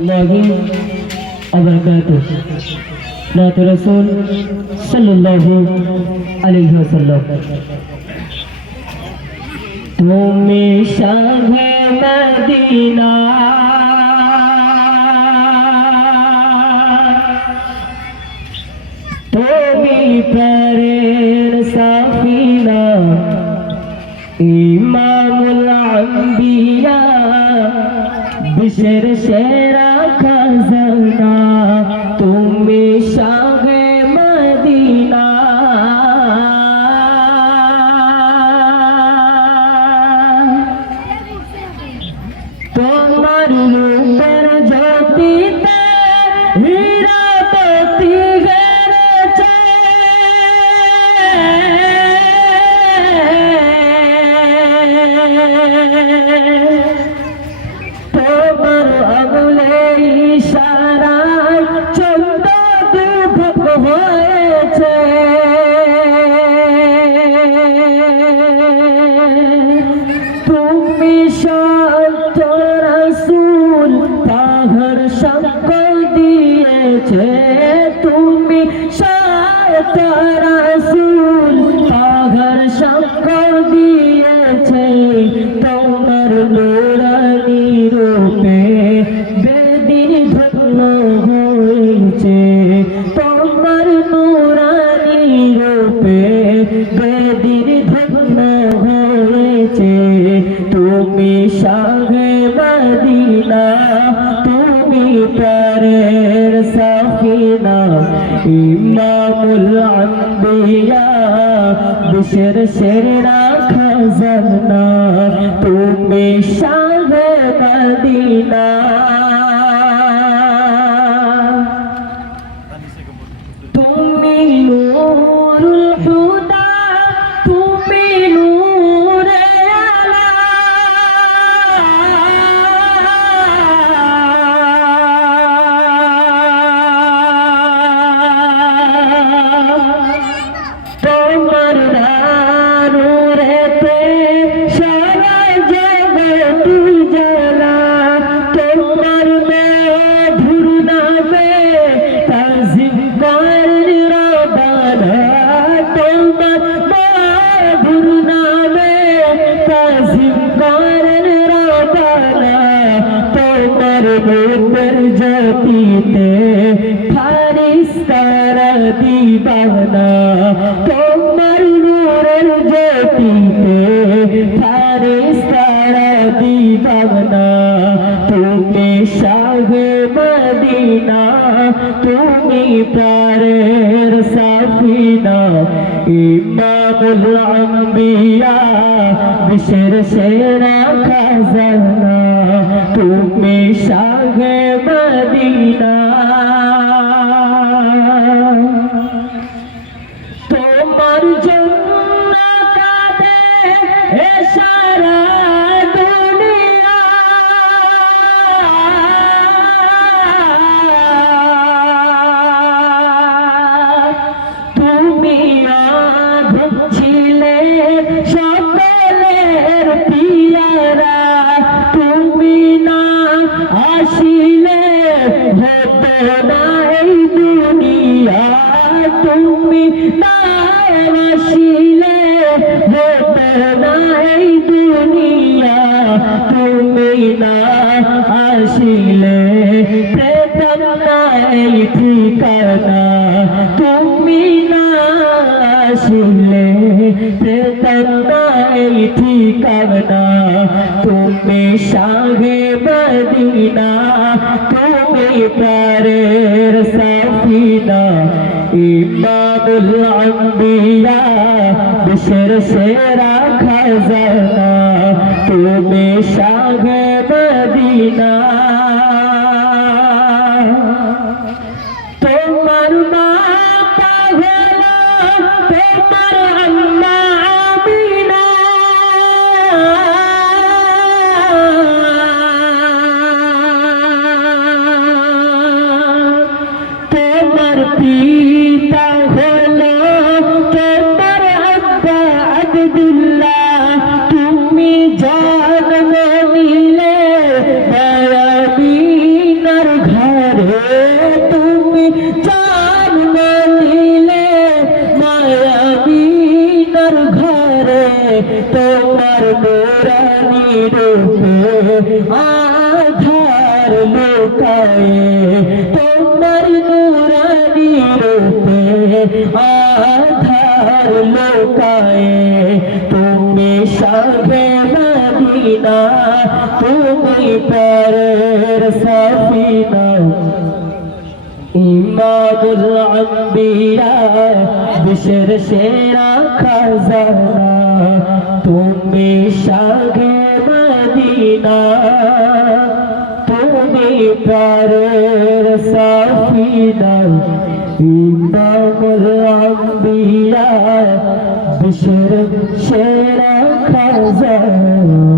الله وبركاته ذات رسول صلى الله عليه وسلم তুমি শাহে মদিনা তুমি পরের সাফিনা ইমামুল বিশ্বের সেরা খাজানা? তুমি শাহে মদিনা। তোমার রূপের জ্যোতিতে হীরা পতি গেছে তোমার আগুলে ইশারায় চন্দ দুভক হয়েছে। তুমি সত্য রসুল তাহার সংকল দিয়েছে। তুমি সত্য তুমি সাগে মদিনা, তুমি পরের সাফিনা, ইমামুল আম্বিয়া বিশের সেরা খাজানা, তুমি সাগে মদিনা। তুমি মুখের জ্যোতিতে ফারিস তারা দিবানা, তোমার নূরের জ্যোতিতে ফারিস তারা দিবানা। তুমি শাহে মদিনা, তুমি প্যারের সাফিনা, ইমামুল আম্বিয়া বিশের সেরা খাজানা। তুমি শাহে মদিনা না এই ঠিকানা। তুমি শাহে মদিনা, তুমি পরের সাফিনা। ইমামুল আম্বিয়া বিশের সেরা খাজানা। তুমি শাহে মদিনা। তোমার লোকায়ে তোমার নুরানি রূপে আধার লোকায়ে। তুমি সাগে মদিনা, তুমি পরের সফিনা। ইমামুল আম্বিয়া, বিশ্বের সেরা খাজানা। তুমি সাগে মদিনা। পরের সাফিনা ইমামুল আম্বিয়া বিশ্বের সেরা খাজানা